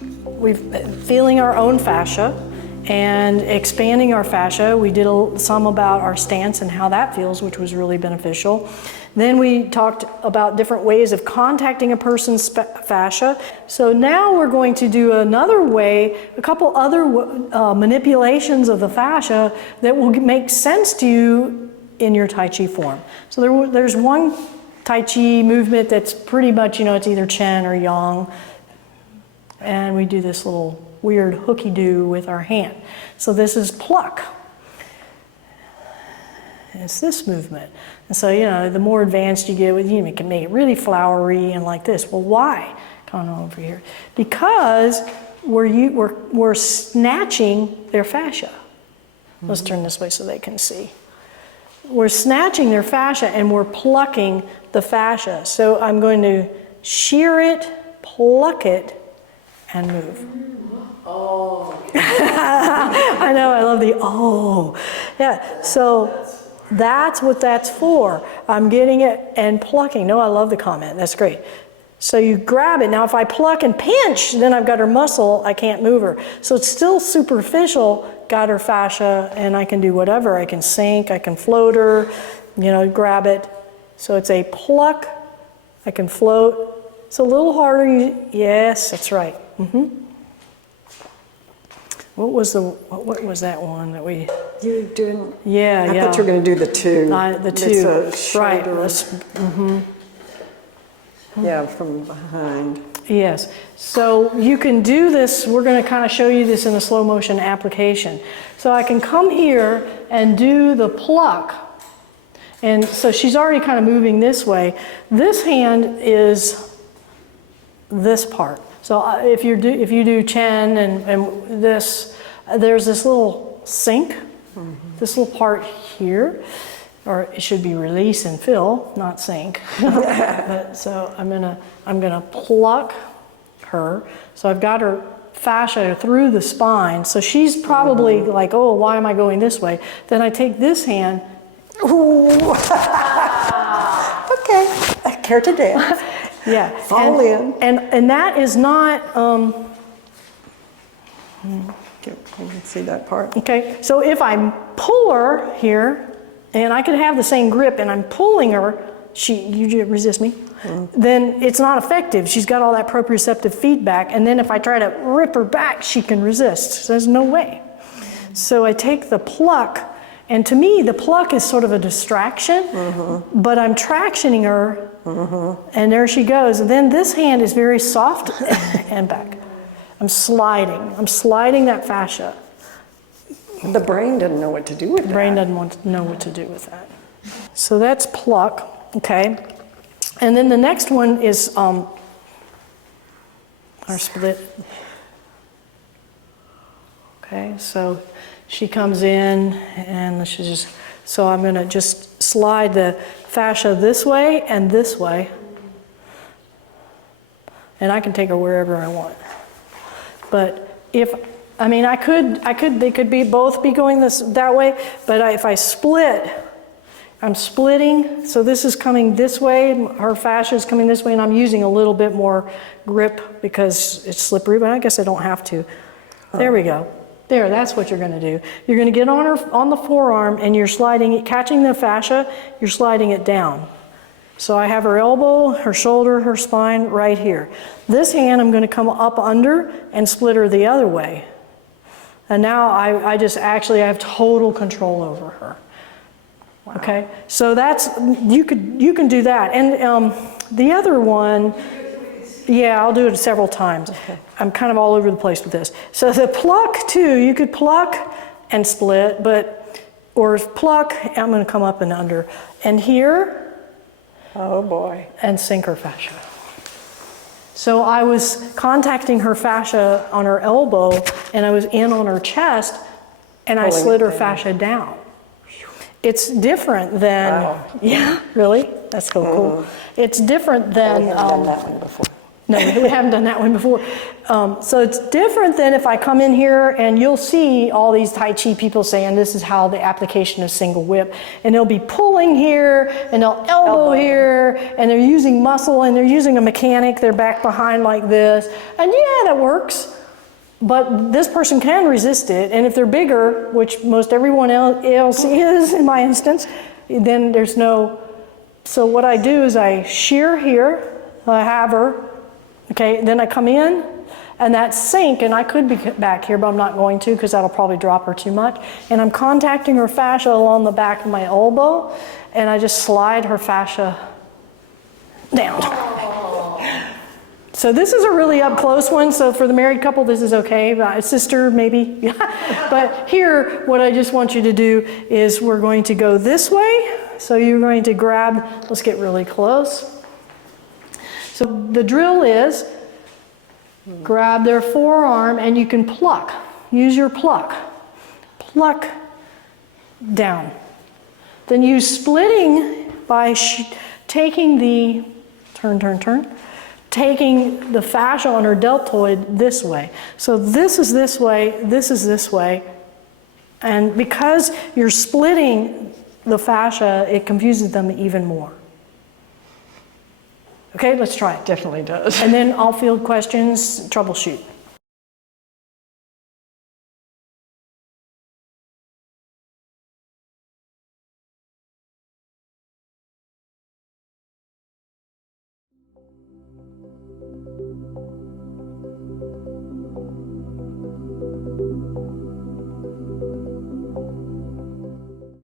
We've been feeling our own fascia and expanding our fascia. We did some about our stance and how that feels, which was really beneficial. Then we talked about different ways of contacting a person's fascia. So now we're going to do another way, a couple other manipulations of the fascia that will make sense to you in your Tai Chi form. So there's one Tai Chi movement that's pretty much, it's either Chen or Yang. And we do this little weird hooky-doo with our hand. So this is pluck. And it's this movement. And so, the more advanced you get with you can make it really flowery and like this. Well, why? Come on over here. Because we're snatching their fascia. Let's turn this way so they can see. We're snatching their fascia and we're plucking the fascia. So I'm going to shear it, pluck it, and move. Oh. I know, I love the oh. Yeah, so that's what that's for. I'm getting it and plucking. No, I love the comment, that's great. So you grab it. Now if I pluck and pinch, then I've got her muscle, I can't move her. So it's still superficial, got her fascia, and I can do whatever. I can sink, I can float her, grab it. So it's a pluck, I can float. It's a little harder, yes, that's right. What was that one that we? You doing? Yeah, I thought you were going to do the two. The two, right? Yeah, from behind. Yes. So you can do this. We're going to kind of show you this in a slow motion application. So I can come here and do the pluck, and so she's already kind of moving this way. This hand is this part. So if you do Chen and this, there's this little sink, this little part here, or it should be release and fill, not sink. So I'm gonna pluck her. So I've got her fascia through the spine. So she's probably like, oh, why am I going this way? Then I take this hand. Ooh. Okay, care to dance. Yeah, fall in. And that is not, you can see that part. okay, so if I pull her here, and I could have the same grip and I'm pulling her, you resist me, then it's not effective. She's got all that proprioceptive feedback, and then if I try to rip her back, she can resist. So there's no way. So I take the pluck, and to me, the pluck is sort of a distraction, but I'm tractioning her, and there she goes. And then this hand is very soft and back. I'm sliding that fascia. The brain doesn't know what to do with that. The brain doesn't know what to do with that. So that's pluck, okay? And then the next one is our split. Okay, so she comes in and so I'm gonna just slide the fascia this way and this way. And I can take her wherever I want. But they could both be going that way, but if I split, I'm splitting, so this is coming this way, her fascia is coming this way, and I'm using a little bit more grip because it's slippery, but I guess I don't have to. There we go. There, that's what you're gonna do. You're gonna get on the forearm and you're sliding it, catching the fascia, you're sliding it down. So I have her elbow, her shoulder, her spine right here. This hand I'm gonna come up under and split her the other way. And now I have total control over her. Wow. Okay, so that's, you can do that. And the other one, yeah, I'll do it several times. Okay. I'm kind of all over the place with this. So the pluck too, you could pluck and split, or pluck, I'm gonna come up and under. And here, oh boy, and sink her fascia. So I was contacting her fascia on her elbow, and I was in on her chest, and I slid her fascia down. It's different than, yeah, really? That's so cool. It's different than, I haven't done that one before. No, we haven't done that one before. So it's different than if I come in here and you'll see all these Tai Chi people saying this is how the application of single whip. And they'll be pulling here and they'll elbow here and they're using muscle and they're using a mechanic. They're back behind like this. And yeah, that works. But this person can resist it. And if they're bigger, which most everyone else is in my instance, then there's no. So what I do is I shear here, I have her. Okay, then I come in, and that sink, and I could be back here, but I'm not going to because that'll probably drop her too much. And I'm contacting her fascia along the back of my elbow, and I just slide her fascia down. So this is a really up close one, so for the married couple, this is okay. My sister, maybe. But here, what I just want you to do is we're going to go this way. So you're going to grab, let's get really close. So the drill is grab their forearm and you can pluck. Use your pluck. Pluck down. Then use splitting by taking the, taking the fascia on her deltoid this way. So this is this way, this is this way. And because you're splitting the fascia, it confuses them even more. Okay, let's try it. Definitely does. And then I'll field questions, troubleshoot.